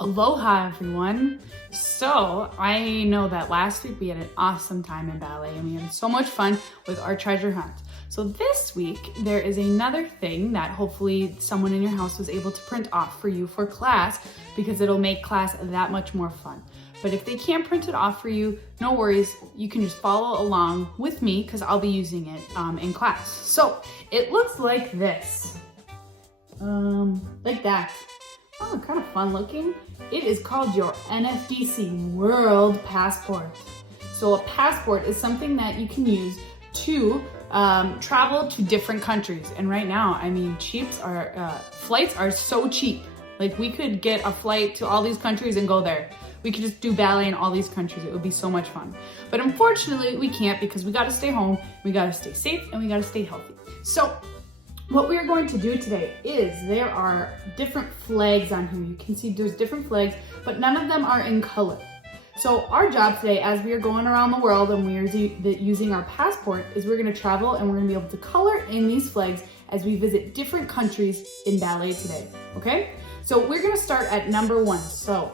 Aloha everyone. So I know that last week we had an awesome time in ballet and we had so much fun with our treasure hunt. So this week there is another thing that hopefully someone in your house was able to print off for you for class because it'll make class that much more fun. But if they can't print it off for you, no worries. You can just follow along with me because I'll be using it in class. So it looks like this, like that. Oh, kind of fun looking. It is called your NFDC World Passport. So a passport is something that you can use to travel to different countries. And right now, I mean, flights are so cheap. Like we could get a flight to all these countries and go there. We could just do ballet in all these countries. It would be so much fun. But unfortunately, we can't because we gotta stay home, we gotta stay safe, and we gotta stay healthy. So what we are going to do today is there are different flags on here. You can see there's different flags, but none of them are in color. So our job today, as we are going around the world and we are using our passport, is we're gonna travel and we're gonna be able to color in these flags as we visit different countries in ballet today, okay? So we're gonna start at number 1. So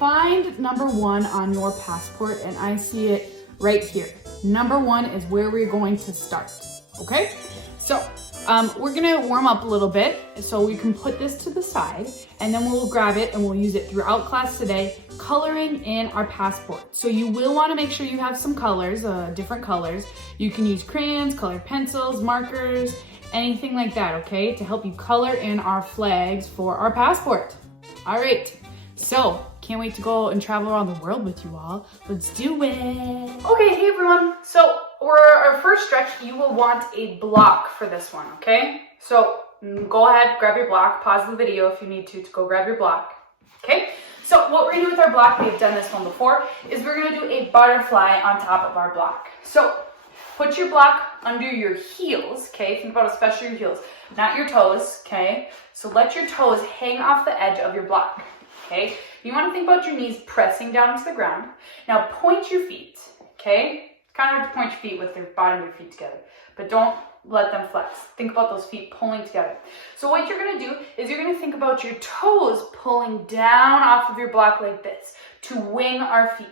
find number 1 on your passport and I see it right here. Number 1 is where we're going to start, okay? So we're gonna warm up a little bit so we can put this to the side and then we'll grab it and we'll use it throughout class today, coloring in our passport. So you will wanna make sure you have some colors, different colors. You can use crayons, colored pencils, markers, anything like that, okay? To help you color in our flags for our passport. All right, so can't wait to go and travel around the world with you all. Let's do it. Okay, hey everyone. So for our first stretch, you will want a block for this one, okay? So go ahead, grab your block, pause the video if you need to go grab your block, okay? So what we're gonna do with our block, we've done this one before, is we're gonna do a butterfly on top of our block. So put your block under your heels, okay? Think about especially your heels, not your toes, okay? So let your toes hang off the edge of your block, okay? You wanna think about your knees pressing down into the ground. Now point your feet, okay? It's kind of hard to point your feet with the bottom of your feet together, but don't let them flex. Think about those feet pulling together. So what you're gonna do is you're gonna think about your toes pulling down off of your block like this to wing our feet,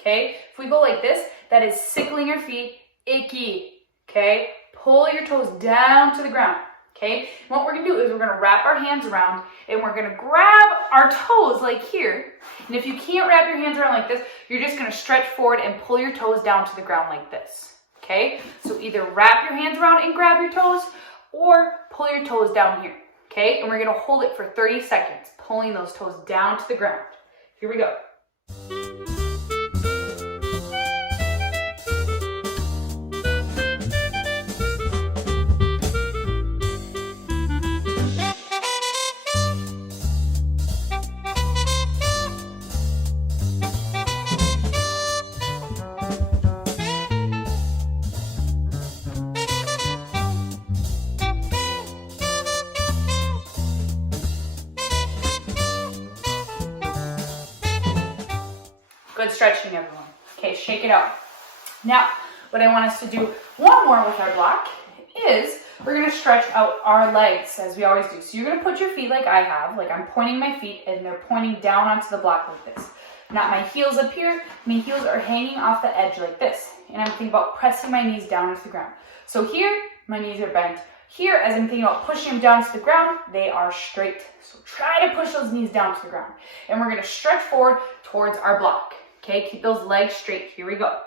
okay? If we go like this, that is sickling your feet, icky, okay? Pull your toes down to the ground, okay? What we're gonna do is we're gonna wrap our hands around and we're gonna grab our toes like here. And if you can't wrap your hands around like this, you're just gonna stretch forward and pull your toes down to the ground like this, okay? So either wrap your hands around and grab your toes or pull your toes down here, okay? And we're gonna hold it for 30 seconds, pulling those toes down to the ground. Here we go. Good stretching, everyone. Okay, shake it out. Now, what I want us to do one more with our block is we're gonna stretch out our legs as we always do. So you're gonna put your feet like I have, like I'm pointing my feet and they're pointing down onto the block like this. Not my heels up here, my heels are hanging off the edge like this. And I'm thinking about pressing my knees down into the ground. So here, my knees are bent. Here, as I'm thinking about pushing them down to the ground, they are straight. So try to push those knees down to the ground. And we're gonna stretch forward towards our block. Okay, keep those legs straight. Here we go.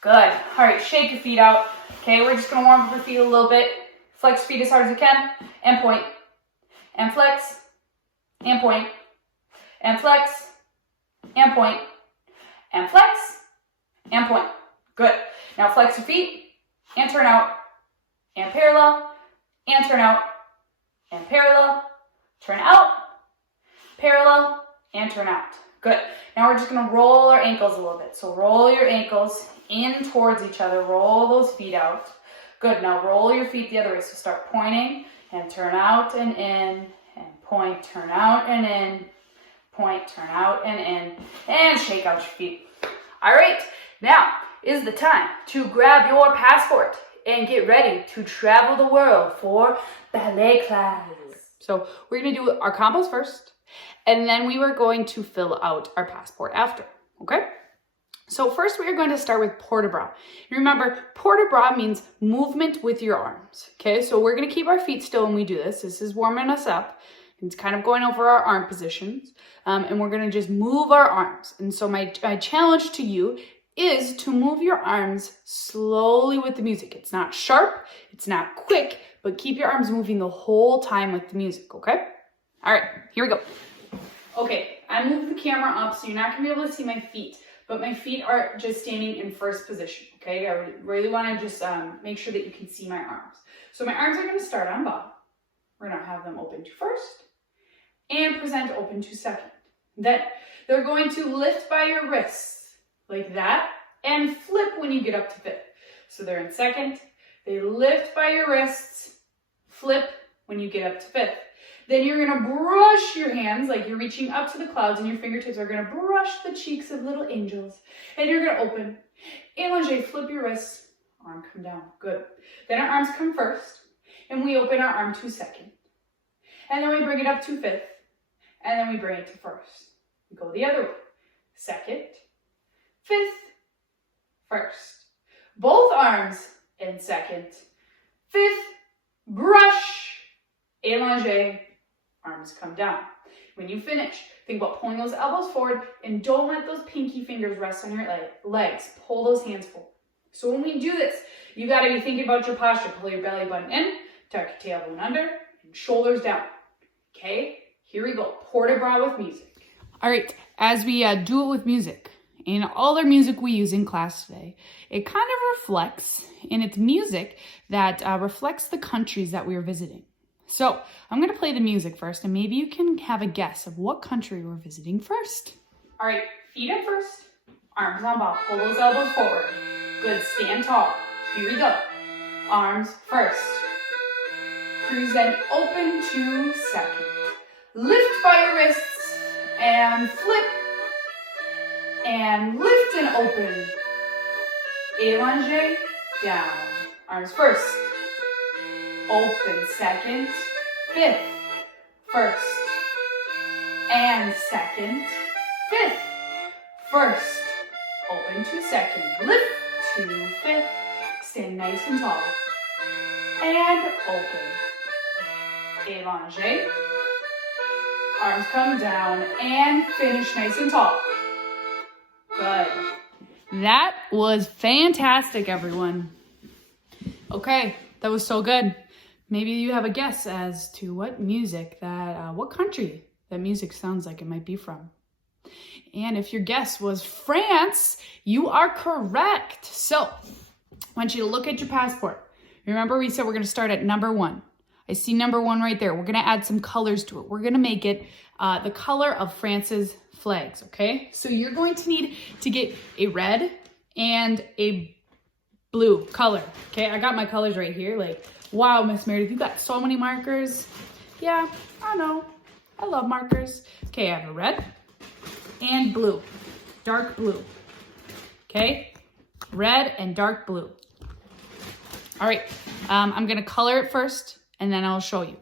Good. All right, shake your feet out. Okay, we're just gonna warm up your feet a little bit. Flex feet as hard as you can, and point. And flex, and point. And flex, and point. And flex, and point. Good. Now flex your feet, and turn out, and parallel, and turn out, and parallel, turn out, parallel, and turn out. Good. Now we're just gonna roll our ankles a little bit. So roll your ankles in towards each other. Roll those feet out. Good. Now roll your feet the other way. So start pointing and turn out and in, and point, turn out and in, point, turn out and in, and shake out your feet. All right. Now is the time to grab your passport and get ready to travel the world for ballet class. So we're gonna do our combos first, and then we were going to fill out our passport after, okay? So first we are going to start with port de bras. Remember, port de bras means movement with your arms, okay? So we're gonna keep our feet still when we do this. This is warming us up. It's kind of going over our arm positions, and we're gonna just move our arms. And so my challenge to you is to move your arms slowly with the music. It's not sharp, it's not quick, but keep your arms moving the whole time with the music, okay? All right, here we go. Okay, I moved the camera up so you're not gonna be able to see my feet, but my feet are just standing in first position, okay? I really wanna just make sure that you can see my arms. So my arms are gonna start on bottom. We're gonna have them open to first and present open to second. Then they're going to lift by your wrists like that and flip when you get up to fifth. So they're in second, they lift by your wrists, flip when you get up to fifth. Then you're gonna brush your hands like you're reaching up to the clouds, and your fingertips are gonna brush the cheeks of little angels. And you're gonna open, allongé, flip your wrists, arm come down, good. Then our arms come first, and we open our arm to second. And then we bring it up to fifth, and then we bring it to first. We go the other way, second, fifth, first. Both arms in second, fifth, brush, allongé, arms come down. When you finish, think about pulling those elbows forward and don't let those pinky fingers rest on your legs. Pull those hands forward. So when we do this, you gotta be thinking about your posture. Pull your belly button in, tuck your tailbone under, and shoulders down. Okay, here we go. Port de bras with music. All right, as we do it with music, in all our music we use in class today, it kind of reflects, and it's music that reflects the countries that we are visiting. So I'm gonna play the music first, and maybe you can have a guess of what country we're visiting first. All right, feet up first, arms on bottom, pull those elbows forward. Good, stand tall. Here we go. Arms first. Present open to second. Lift by your wrists and flip. And lift and open. Allongé, down. Arms first. Open, second. Fifth, first. And second. Fifth, first. Open to second. Lift to fifth. Stand nice and tall. And open. Allongé. Arms come down and finish nice and tall. Good. That was fantastic, everyone. Okay, that was so good. Maybe you have a guess as to what music what country that music sounds like it might be from. And if your guess was France, you are correct. So I want you to look at your passport. Remember we said we're gonna start at number 1. I see number 1 right there. We're gonna add some colors to it. We're gonna make it the color of France's flags, okay? So you're going to need to get a red and a blue color, okay? I got my colors right here. Like, wow, Miss Meredith, you got so many markers. Yeah, I know. I love markers. Okay, I have a red and blue, dark blue, okay? Red and dark blue. All right, I'm gonna color it first, and then I'll show you.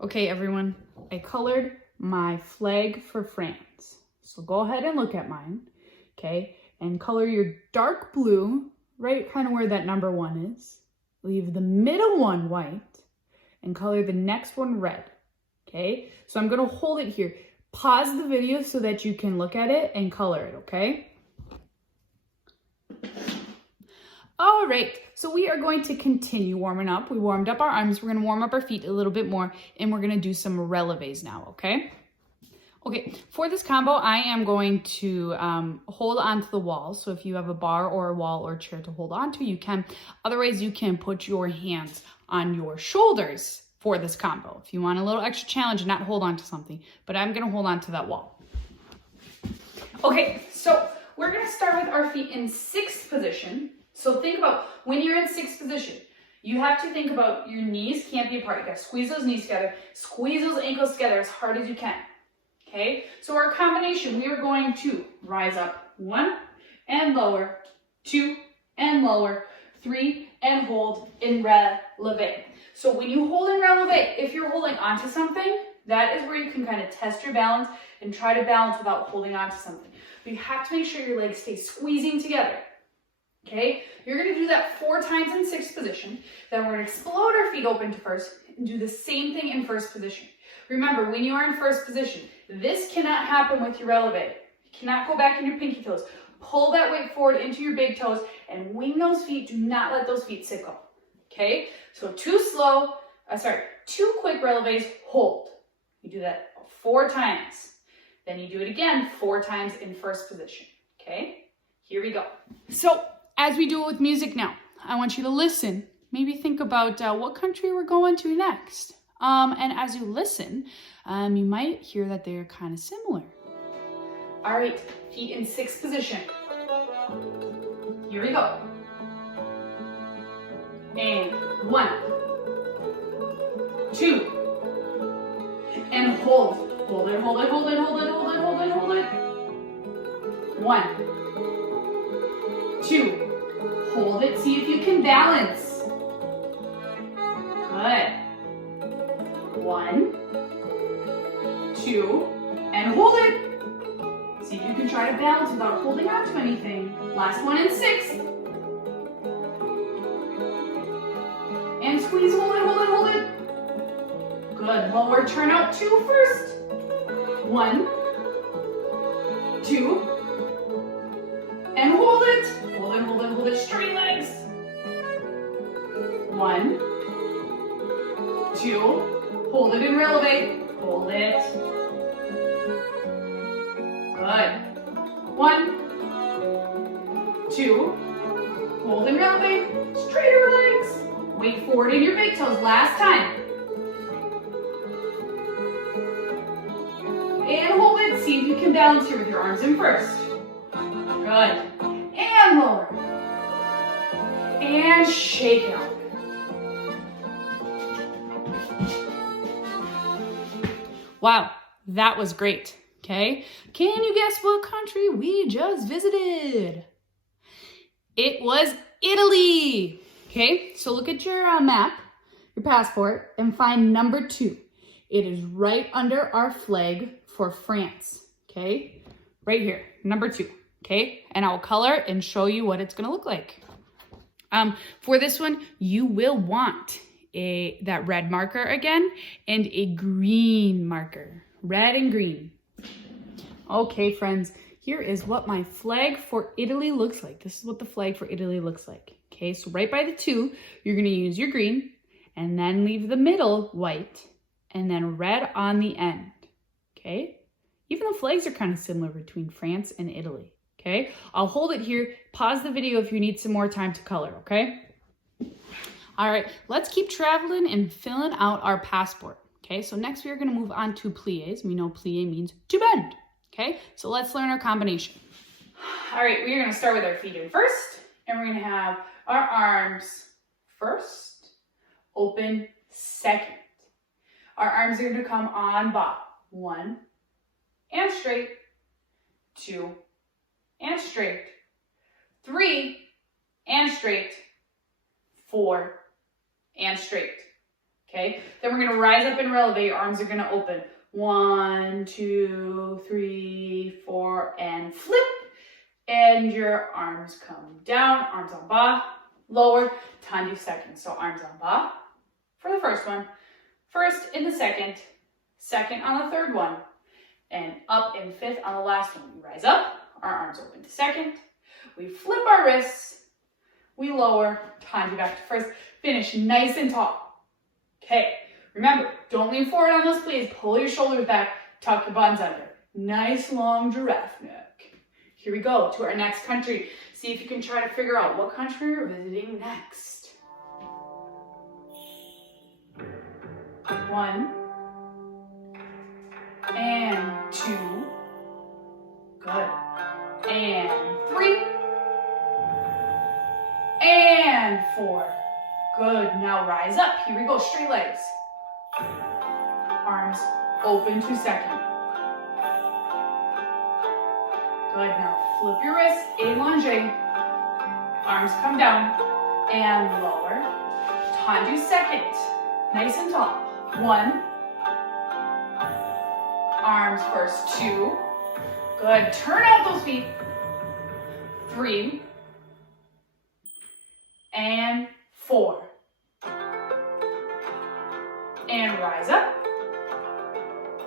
Okay, everyone, I colored my flag for France. So go ahead and look at mine, okay? And color your dark blue, right kind of where that number 1 is. Leave the middle one white, and color the next one red, okay? So I'm gonna hold it here. Pause the video so that you can look at it and color it, okay? All right, so we are going to continue warming up. We warmed up our arms. We're gonna warm up our feet a little bit more, and we're gonna do some releves now, okay? Okay, for this combo, I am going to hold onto the wall. So if you have a bar or a wall or a chair to hold onto, you can. Otherwise, you can put your hands on your shoulders for this combo. If you want a little extra challenge and not hold on to something, but I'm gonna hold on to that wall. Okay, so we're gonna start with our feet in sixth position. So think about when you're in sixth position, you have to think about your knees can't be apart. You gotta squeeze those knees together, squeeze those ankles together as hard as you can. Okay, so our combination, we are going to rise up 1 and lower, 2 and lower, 3 and hold in releve. So when you hold in releve, if you're holding onto something, that is where you can kind of test your balance and try to balance without holding onto something. But you have to make sure your legs stay squeezing together. Okay, you're gonna do that 4 times in sixth position. Then we're gonna explode our feet open to first and do the same thing in first position. Remember, when you are in first position, this cannot happen with your releve. You cannot go back in your pinky toes. Pull that weight forward into your big toes and wing those feet. Do not let those feet sit go. Okay, so 2 quick releves, hold. You do that 4 times. Then you do it again 4 times in first position. Okay, here we go. So as we do it with music now, I want you to listen. Maybe think about what country we're going to next. And as you listen, you might hear that they're kind of similar. All right, feet in sixth position. Here we go. And 1, 2, and hold. Hold it, hold it, hold it, hold it, hold it, hold it, hold it. 1, 2, hold it, see if you can balance. Good. 1, 2, and hold it. See if you can try to balance without holding on to anything. Last one in 6. And squeeze, hold it, hold it, hold it. Good, lower, turn out 2 first. 1, 2, and hold it. Hold it, hold it, hold it, straight legs. 1, 2, hold it and releve. Hold it. Good. 1, 2, hold and releve. Straighter legs. Weight forward in your big toes. Last time. And hold it. See if you can balance here with your arms in first. Good. And lower. And shake it out. Wow, that was great. Okay, can you guess what country we just visited? It was Italy. Okay, so look at your map, your passport, and find number 2. It is right under our flag for France. Okay, right here, number 2. Okay, and I'll color and show you what it's gonna look like. For this one, you will want that red marker again and a green marker, red and green. Okay, friends, here is what my flag for Italy looks like. This is what the flag for Italy looks like. Okay, so right by the 2, you're gonna use your green and then leave the middle white and then red on the end. Okay, even the flags are kind of similar between France and Italy. Okay, I'll hold it here. Pause the video if you need some more time to color, okay? All right, let's keep traveling and filling out our passport. Okay, so next we are gonna move on to pliés. We know plié means to bend. Okay, so let's learn our combination. All right, we're gonna start with our feet in first, and we're gonna have our arms first, open second. Our arms are gonna come on bas. 1, and straight. 2, and straight. 3, and straight. 4, and straight. Okay, then we're gonna rise up and releve. Your arms are gonna open. 1, 2, 3, 4, and flip. And your arms come down, arms on bas, lower, tendu second. So arms on bas for the first one, first in the second, second on the third one, and up in fifth on the last one. We rise up, our arms open to second, we flip our wrists, we lower, tendu back to first, finish nice and tall. Okay, remember, don't lean forward on those pliés, pull your shoulders back, tuck your buns under. Nice long giraffe neck. Here we go to our next country. See if you can try to figure out what country we're visiting next. 1 and 2. Good. And 3 and 4. Good. Now rise up. Here we go. Straight legs. Arms open to second. Good. Now flip your wrists. Allongé. Arms come down and lower. Tendu second. Nice and tall. 1. Arms first. 2. Good. Turn out those feet. 3 and 4. And rise up.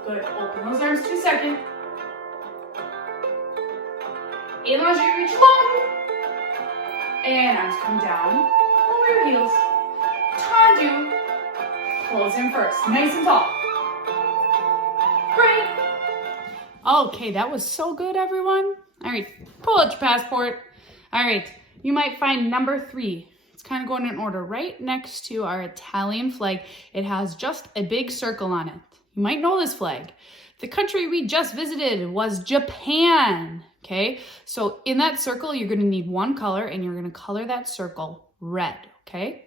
Good. Open those arms 2 seconds. Elongate, reach long. And arms come down. Lower your heels. Tendu. Close in first. Nice and tall. Great. Okay, that was so good, everyone. All right, pull out your passport. All right, you might find number 3. It's kind of going in order. Right next to our Italian flag, it has just a big circle on it. You might know this flag. The country we just visited was Japan. Okay, so in that circle, you're going to need one color, and you're going to color that circle red. Okay,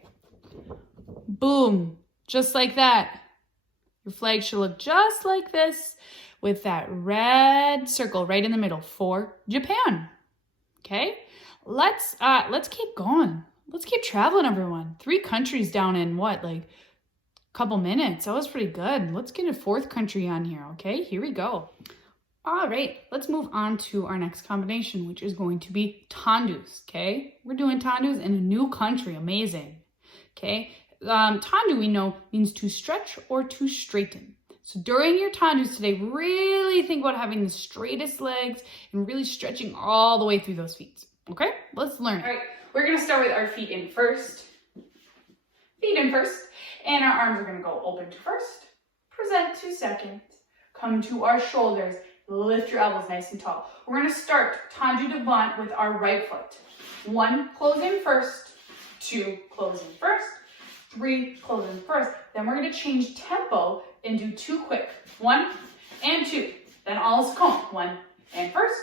boom, just like that. Your flag should look just like this with that red circle right in the middle for Japan. Okay, let's keep going. Let's keep traveling, everyone. 3 countries down in what, like a couple minutes. That was pretty good. Let's get a 4th country on here. Okay, here we go. All right, let's move on to our next combination, which is going to be tandus. Okay, we're doing tandus in a new country. Amazing. Okay, tandu we know means to stretch or to straighten. So during your tandus today, really think about having the straightest legs and really stretching all the way through those feet. Okay, let's learn. All right, we're gonna start with our feet in first. Feet in first, and our arms are gonna go open to first, present to second, come to our shoulders, lift your elbows nice and tall. We're gonna start tendu devant with our right foot. 1, close in first, 2, close in first, 3, close in first. Then we're gonna change tempo and do 2 quick. 1 and 2. Then all is calm. 1 and first,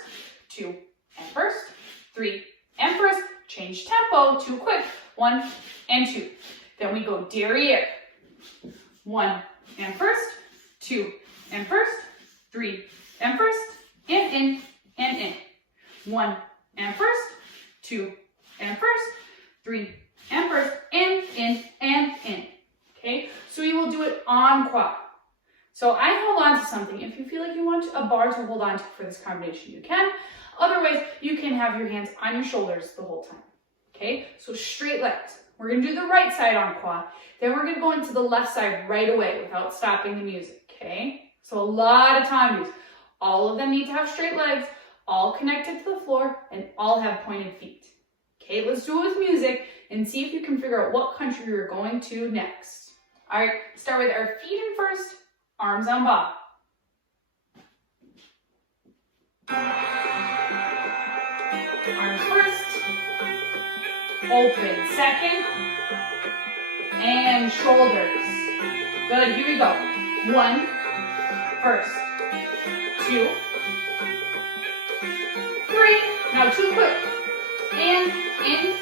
2 and first, 3 and first. Change tempo, 2 quick. 1 and 2. Then we go derriere. 1 and first, 2 and first, 3 and first, and in and in. 1 and first, 2 and first, 3 and first, and in and in. Okay, so we will do it en croix. So I hold on to something. If you feel like you want a bar to hold on to for this combination, you can. Otherwise, you can have your hands on your shoulders the whole time. Okay, so straight legs. We're gonna do the right side en croix. Then we're gonna go into the left side right away without stopping the music, okay? So a lot of tandus. All of them need to have straight legs, all connected to the floor, and all have pointed feet. Okay, let's do it with music and see if you can figure out what country you're going to next. All right, start with our feet in first, arms en bas. Arms first, open second, and shoulders. Good, here we go. 1, first, 2, 3. Now 2 quick. And in.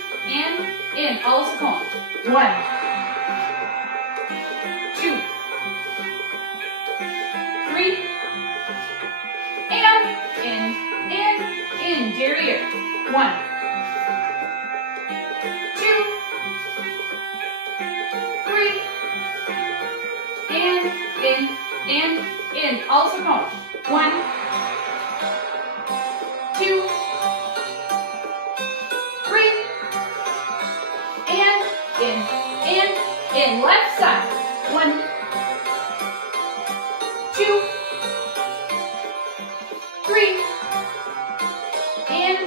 Also calm. 1, 2, 3. And in. Derriere. 1, 2, 3. And in. Also calm. 1, 2, 3. And in. Left side. 1, 2, 3. And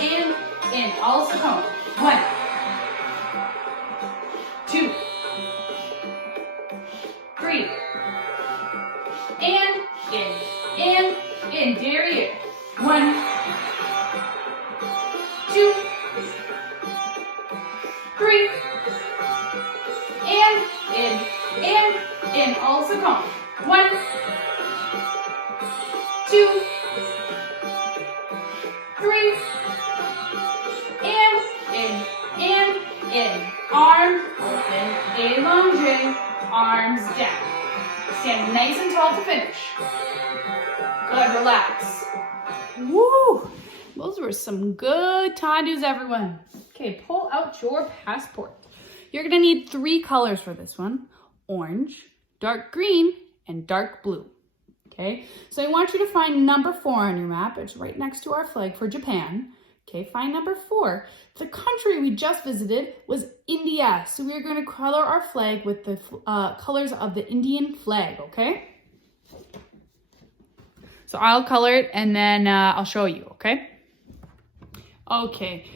in. Also calm. 1, 2, 3. And in. Derriere. 1, 2, 3. And also count. 1, 2, 3, and in. Arms open, allonge, arms down. Stand nice and tall to finish. Good, relax. Woo! Those were some good tendus, everyone. Okay, pull out your passport. You're gonna need 3 colors for this one. Orange, dark green, and dark blue. Okay, so I want you to find number 4 on your map. It's right next to our flag for Japan. Okay, find number 4. The country we just visited was India. So we are going to color our flag with the colors of the Indian flag, okay? So I'll color it and then I'll show you, okay? Okay,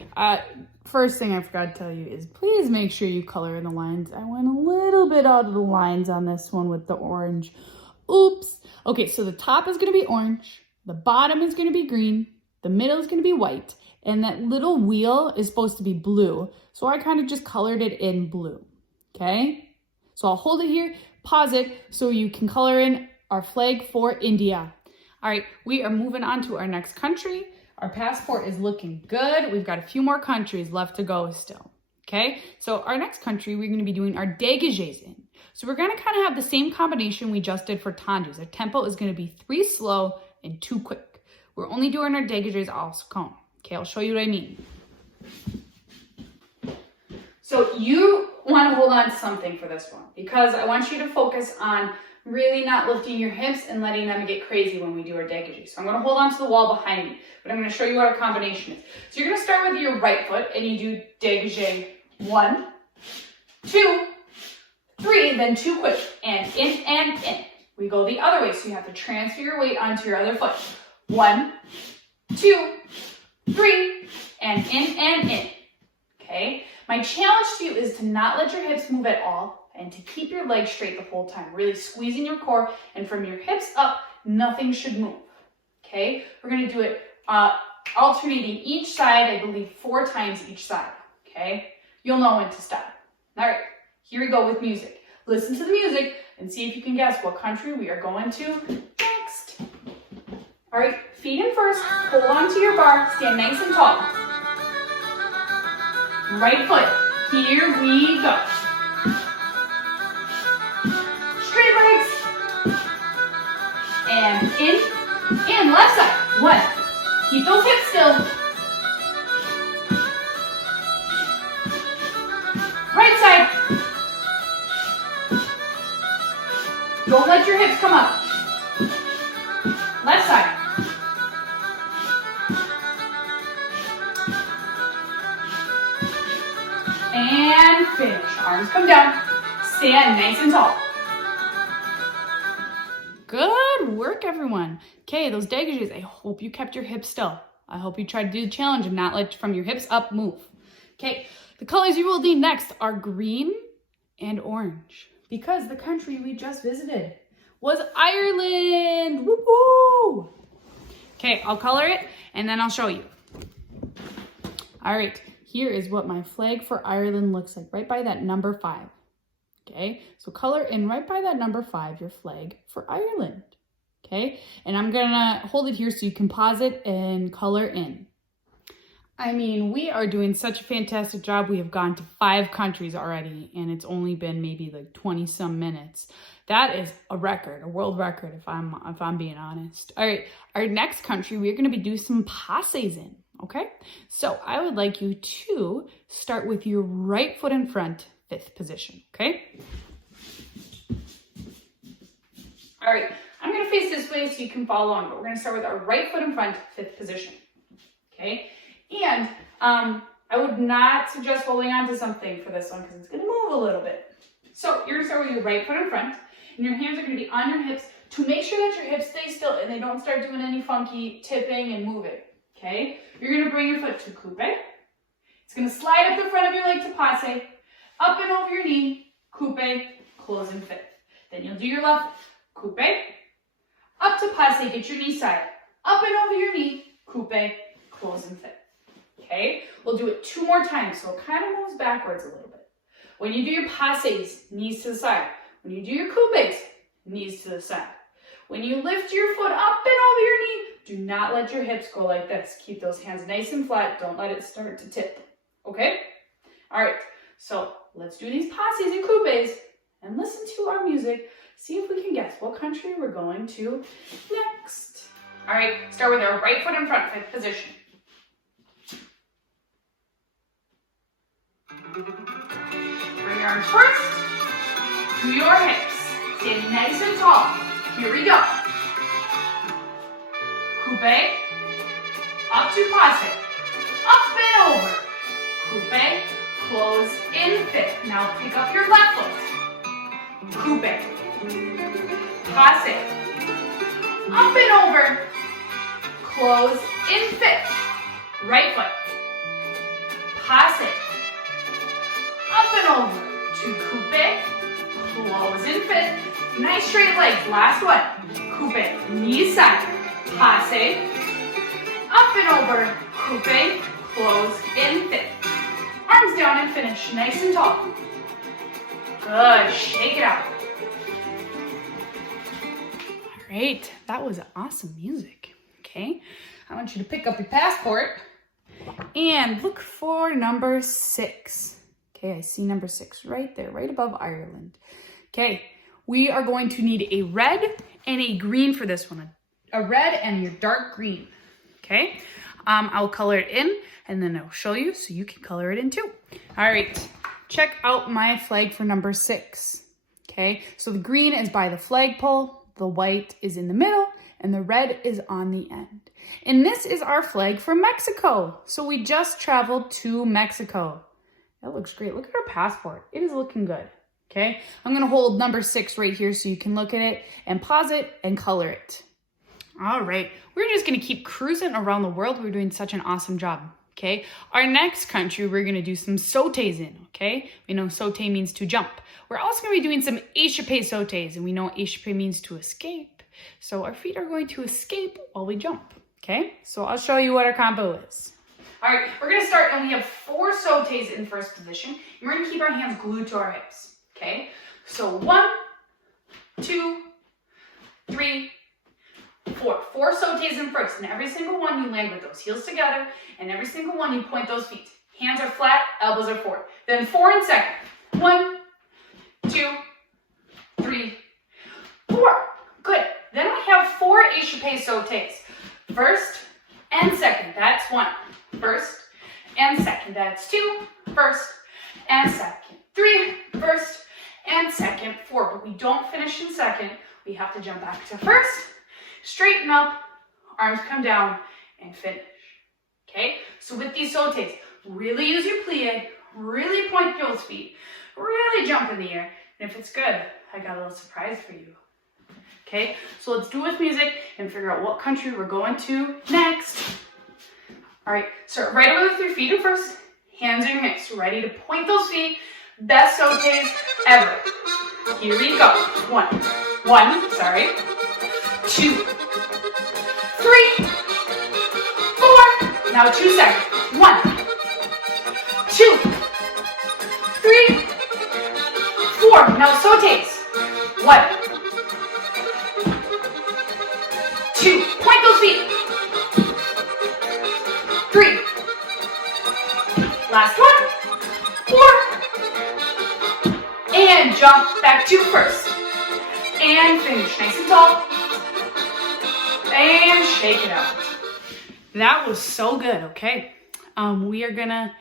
first thing I forgot to tell you is please make sure you color in the lines. I went a little bit out of the lines on this one with the orange. Oops. Okay, so the top is going to be orange. The bottom is going to be green. The middle is going to be white. And that little wheel is supposed to be blue. So I kind of just colored it in blue, okay? So I'll hold it here, pause it, so you can color in our flag for India. All right, we are moving on to our next country. Our passport is looking good. We've got a few more countries left to go still, okay? So our next country, we're gonna be doing our dégagés in. So we're gonna kind of have the same combination we just did for tendus. Our tempo is gonna be 3 slow and 2 quick. We're only doing our dégagés au second. Okay, I'll show you what I mean. So you want to hold on to something for this one because I want you to focus on really not lifting your hips and letting them get crazy when we do our dégagé. So I'm going to hold on to the wall behind me, but I'm going to show you what our combination is. So you're going to start with your right foot and you do dégagé 1, 2, 3, then 2 quick, and in. We go the other way, so you have to transfer your weight onto your other foot. 1, 2, 3, and in. Okay? My challenge to you is to not let your hips move at all and to keep your legs straight the whole time, really squeezing your core, and from your hips up, nothing should move. Okay? We're going to do it alternating each side, I believe 4 times each side. Okay? You'll know when to stop. All right, here we go with music. Listen to the music and see if you can guess what country we are going to next. All right, feet in first, hold on to your bar, stand nice and tall. Right foot, here we go. Straight legs. And in, and left side. 1. Keep those hips still. Right side. Don't let your hips come up. Left side. And finish. Arms come down. Stand nice and tall. Good work, everyone. Okay, those dégagés, I hope you kept your hips still. I hope you tried to do the challenge and not let from your hips up move. Okay, the colors you will need next are green and orange because the country we just visited was Ireland. Woo-hoo! Okay, I'll color it and then I'll show you. All right, here is what my flag for Ireland looks like, right by that number 5. Okay, so color in right by that number 5, your flag for Ireland. Okay, and I'm gonna hold it here so you can pause it and color in. I mean, we are doing such a fantastic job. We have gone to 5 countries already, and it's only been maybe like 20 some minutes. That is a record, a world record, if I'm being honest. All right, our next country, we're gonna be doing some passes in, okay? So I would like you to start with your right foot in front, 5th position, okay? All right, I'm gonna face this way so you can follow along, but we're gonna start with our right foot in front, 5th position, okay? And I would not suggest holding on to something for this one because it's gonna move a little bit. So you're gonna start with your right foot in front, and your hands are gonna be on your hips to make sure that your hips stay still and they don't start doing any funky tipping and moving, okay? You're gonna bring your foot to coupe. It's gonna slide up the front of your leg to passe, up and over your knee, coupe, close and 5th. Then you'll do your left, coupe, up to passe, get your knee side, up and over your knee, coupe, close and 5th. Okay, we'll do it 2 more times, so it kind of moves backwards a little bit. When you do your passes, knees to the side. When you do your coupes, knees to the side. When you lift your foot up and over your knee, do not let your hips go like this. Keep those hands nice and flat. Don't let it start to tip, okay? All right, so let's do these passes and coupes and listen to our music. See if we can guess what country we're going to next. All right, start with our right foot in front position. Bring your arms first to your hips. Stand nice and tall. Here we go. Coupe, up to passe, up and over. Coupe, close in fit. Now pick up your left foot. Coupe, passe, up and over. Close in fit. Right foot, passe, up and over. To coupe, close in fit. Nice straight legs. Last one. Coupe, knees side. Passe, up and over. Coupe, close in fit. Arms down and finish. Nice and tall. Good. Shake it out. All right. That was awesome music. Okay. I want you to pick up your passport and look for number 6. Okay. I see number 6 right there, right above Ireland. Okay. We are going to need a red and a green for this one. A red and your dark green. Okay. I'll color it in and then I'll show you so you can color it in too. All right. Check out my flag for number 6. Okay. So the green is by the flagpole, the white is in the middle, and the red is on the end. And this is our flag for Mexico. So we just traveled to Mexico. That looks great. Look at our passport. It is looking good. Okay, I'm going to hold number 6 right here so you can look at it and pause it and color it. All right, we're just going to keep cruising around the world. We're doing such an awesome job. Okay, our next country, we're going to do some sautés in. Okay, we know sauté means to jump. We're also going to be doing some échappé sautés, and we know échappé means to escape. So our feet are going to escape while we jump. Okay, so I'll show you what our combo is. All right, we're going to start, and we have 4 sautés in first position. And we're going to keep our hands glued to our hips. Okay, so 1, 2, 3, 4. 4 sautés in first, and every single one you land with those heels together, and every single one you point those feet. Hands are flat, elbows are forward. Then 4 in second. 1, 2, 3, 4. Good. Then we have 4 échappé sautés. First and second, that's 1. First and second, that's 2. First and second. 3. First and second, 4, but we don't finish in second. We have to jump back to first, straighten up, arms come down, and finish. Okay, so with these sautés, really use your plie, really point those feet, really jump in the air, and if it's good, I got a little surprise for you. Okay, so let's do it with music and figure out what country we're going to next. All right, start right away with your feet at first, hands in your hips, ready to point those feet. Best sautés ever. Here we go. 1, 2, 3, 4. Now 2 seconds. 1, 2, 3, 4. Now sautés. 1, 2. Point those feet. 3. Last one. 4. And jump back to first. And finish nice and tall. And shake it out. That was so good, okay? We are gonna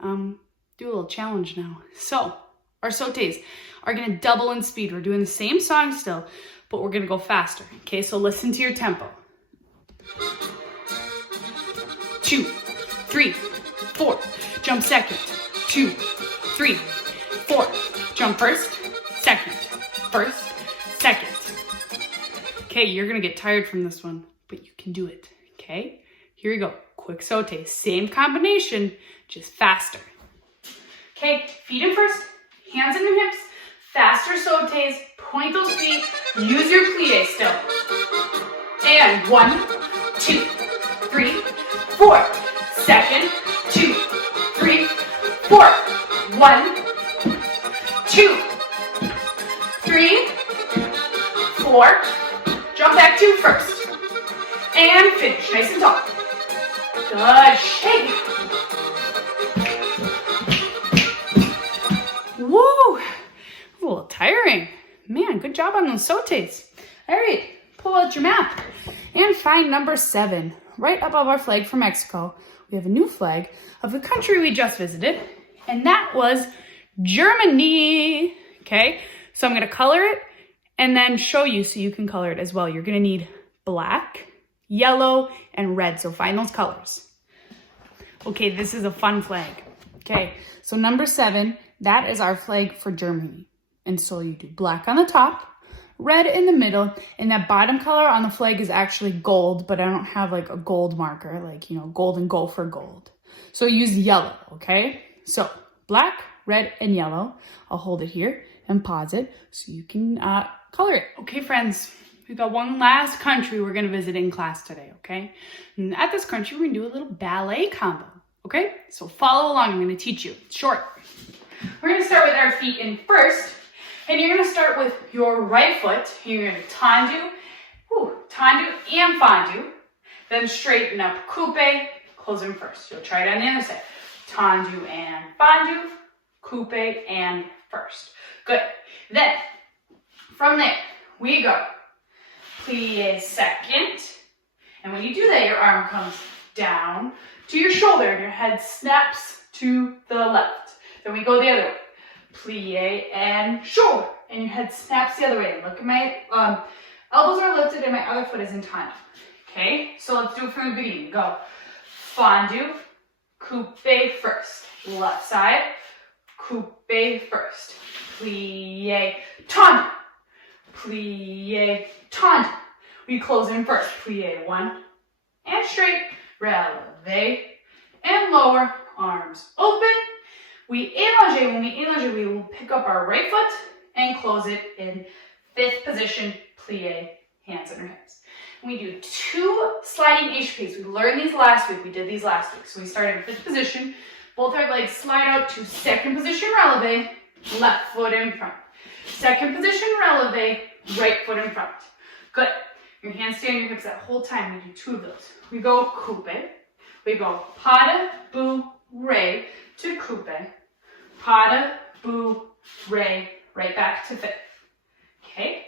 do a little challenge now. So, our sautés are gonna double in speed. We're doing the same song still, but we're gonna go faster. Okay, so listen to your tempo. 2, 3, 4. Jump second. 2, 3, 4. Jump first, second, first, second. Okay, you're gonna get tired from this one, but you can do it, okay? Here we go, quick sauté, same combination, just faster. Okay, feet in first, hands in your hips, faster sautés, point those feet, use your plie still. And 1, 2, 3, 4. Second, 2, 3, 4. 1, 2, 3, 4, jump back to first, and finish, nice and tall. Good, shake. Woo, a little tiring. Man, good job on those sautés. All right, pull out your map and find number 7. Right above our flag for Mexico, we have a new flag of the country we just visited, and that was Germany. Okay, so I'm gonna color it and then show you so you can color it as well. You're gonna need black, yellow, and red, so find those colors. Okay, this is a fun flag. Okay, so number 7, that is our flag for Germany. And so you do black on the top, red in the middle, and that bottom color on the flag is actually gold, but I don't have like a gold marker, like, you know, gold and gold for gold. So use yellow, okay? So black, red, and yellow. I'll hold it here and pause it so you can color it. Okay, friends, we've got one last country we're gonna visit in class today, okay? And at this country, we're gonna do a little ballet combo, okay? So follow along, I'm gonna teach you. It's short. We're gonna start with our feet in first, and you're gonna start with your right foot. You're gonna tendu, tendu and fondu, then straighten up coupe, closing first. You'll try it on the other side. Tendu and fondu, coupe and first. Good. Then, from there, we go plie second, and when you do that, your arm comes down to your shoulder, and your head snaps to the left. Then we go the other way. Plie and shoulder, and your head snaps the other way. Look at my elbows are lifted and my other foot is in tendu. Okay, so let's do it from the beginning. Go fondu, coupe first. Left side, coupe first. Plie, tendu. Plie, tendu. We close in first. Plie 1 and straight. Releve and lower. Arms open. We allonge. When we allonge, we will pick up our right foot and close it in 5th position, plie, hands under hips. We do 2 sliding échapés. We learned these last week. We did these last week. So we started in 5th position. Both our legs slide out to 2nd position, releve, left foot in front. 2nd position, releve, right foot in front. Good. Your hands stay on your hips that whole time. We do 2 of those. We go coupe. We go pas de bout, re to coupe. Pas de bout, re, right back to 5th. Okay?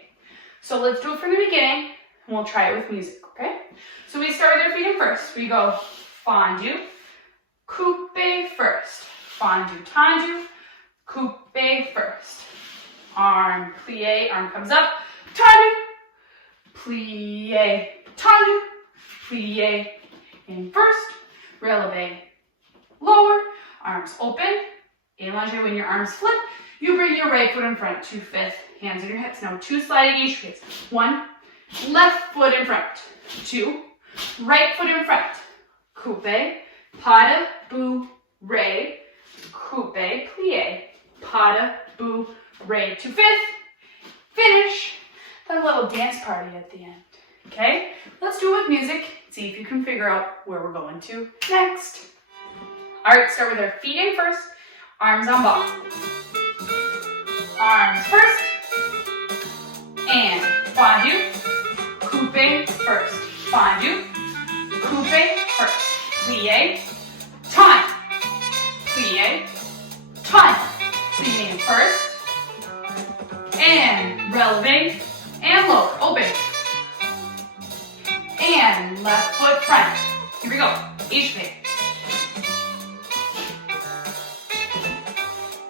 So let's do it from the beginning, and we'll try it with music, okay? So we start with our feet in first. We go fondu, coupe first. Fondu, tendu, coupe first. Arm, plie, arm comes up. Tendu, plie, tendu, plie in first. Releve, lower, arms open. Allonge, when your arms flip, you bring your right foot in front to 5th, hands on your hips. Now 2 sliding échapés. 1, left foot in front. 2, right foot in front. Coupe, pas de bout, re, coupe, plie, pas de bout, re to 5th. Finish. That little dance party at the end. Okay? Let's do it with music. See if you can figure out where we're going to next. All right, start with our feet in first. Arms on ball. Arms first. And fondu, coupe first. Fondu, coupe first. Plie, ton. Plie, ton. Plie in first. And releve and lower. Open. And left foot front. Here we go. Échapé.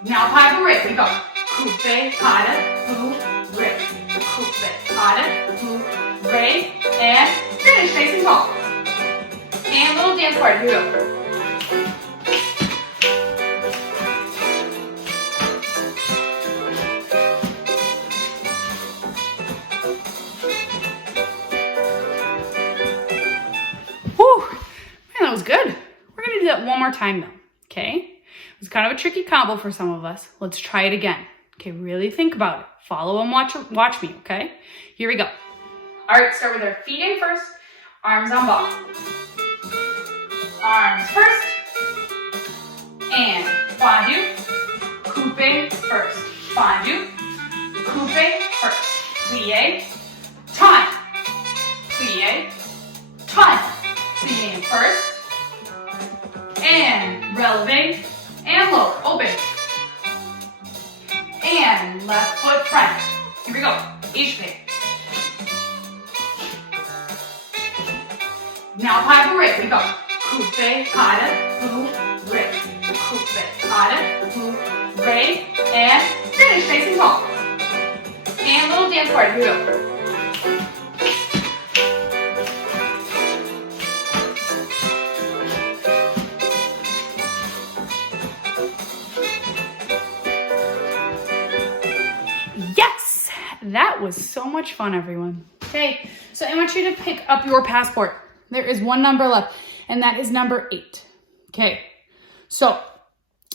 Now pas de re. We go. Coupe, pas de bout, re. Coupe, pas de bout, re. And finish nice and tall. And a little dance party. Here we go. That was good. We're gonna do that one more time though, okay? It was kind of a tricky combo for some of us. Let's try it again. Okay, really think about it. Follow and watch me, okay? Here we go. All right, start with our feet in first, arms on ball. Arms first, and fondu, coupe first. Fondu, coupe first. Plie, plié, ton. Plie first, and releve, and lower, open. And left foot front. Here we go, échec. Now pas bourré, here we go. Coupe, pas, bourré. Coupe, pas, bourré, and finish facing tall. And little dance part, here we go. Yes! That was so much fun, everyone. Okay, so I want you to pick up your passport. There is one number left, and that is number 8. Okay, so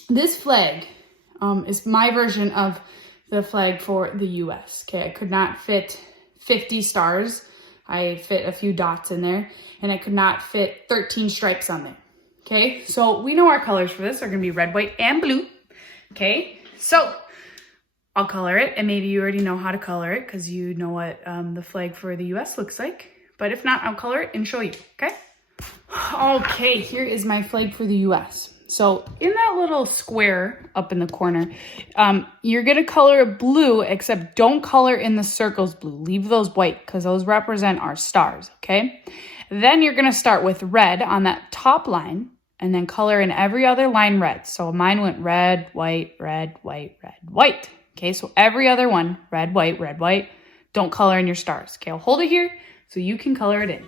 this flag is my version of the flag for the US. Okay, I could not fit 50 stars. I fit a few dots in there, and I could not fit 13 stripes on there. Okay, so we know our colors for this are gonna be red, white, and blue. Okay, so I'll color it, and maybe you already know how to color it because you know what the flag for the US looks like. But if not, I'll color it and show you, okay? Okay, here is my flag for the US. So in that little square up in the corner, you're gonna color it blue, except don't color in the circles blue. Leave those white because those represent our stars, okay? Then you're gonna start with red on that top line and then color in every other line red. So mine went red, white, red, white, red, white. Okay, so every other one, red, white, red, white. Don't color in your stars. Okay, I'll hold it here so you can color it in.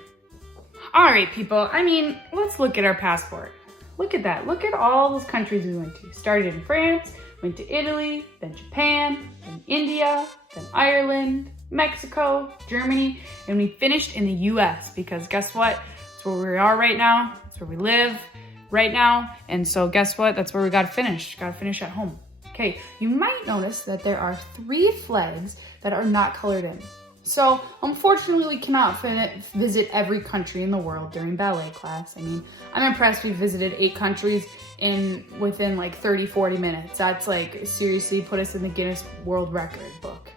All right, people, I mean, let's look at our passport. Look at that. Look at all those countries we went to. Started in France, went to Italy, then Japan, then India, then Ireland, Mexico, Germany, and we finished in the US because guess what? That's where we are right now. That's where we live right now. And so guess what? That's where we got to finish. Got to finish at home. Okay, you might notice that there are 3 flags that are not colored in. So unfortunately, we cannot visit every country in the world during ballet class. I mean, I'm impressed we visited 8 countries within like 30, 40 minutes. That's like seriously put us in the Guinness World Record book.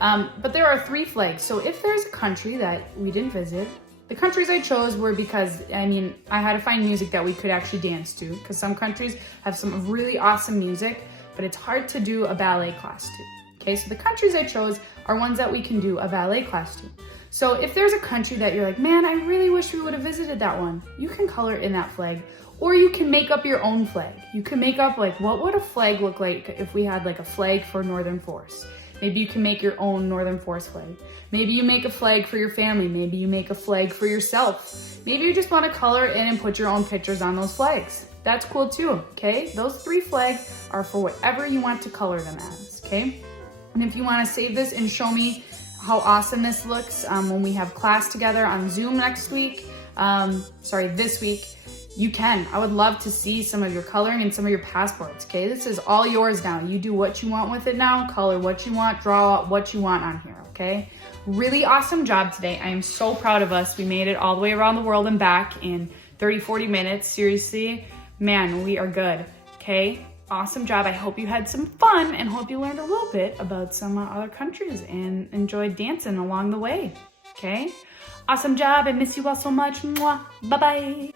But there are 3 flags. So if there's a country that we didn't visit, the countries I chose were because, I mean, I had to find music that we could actually dance to because some countries have some really awesome music, but it's hard to do a ballet class to. Okay, so the countries I chose are ones that we can do a ballet class to. So if there's a country that you're like, man, I really wish we would have visited that one, you can color in that flag, or you can make up your own flag. You can make up like, what would a flag look like if we had like a flag for Northern Forest? Maybe you can make your own Northern Forest flag. Maybe you make a flag for your family. Maybe you make a flag for yourself. Maybe you just want to color in and put your own pictures on those flags. That's cool too, okay? Those 3 flags are for whatever you want to color them as, okay? And if you want to save this and show me how awesome this looks when we have class together on Zoom this week, you can. I would love to see some of your coloring and some of your passports, okay? This is all yours now. You do what you want with it now, color what you want, draw what you want on here, okay? Really awesome job today. I am so proud of us. We made it all the way around the world and back in 30, 40 minutes. Seriously, man, we are good, okay? Awesome job. I hope you had some fun and hope you learned a little bit about some other countries and enjoyed dancing along the way, okay? Awesome job. I miss you all so much. Mwah. Bye-bye.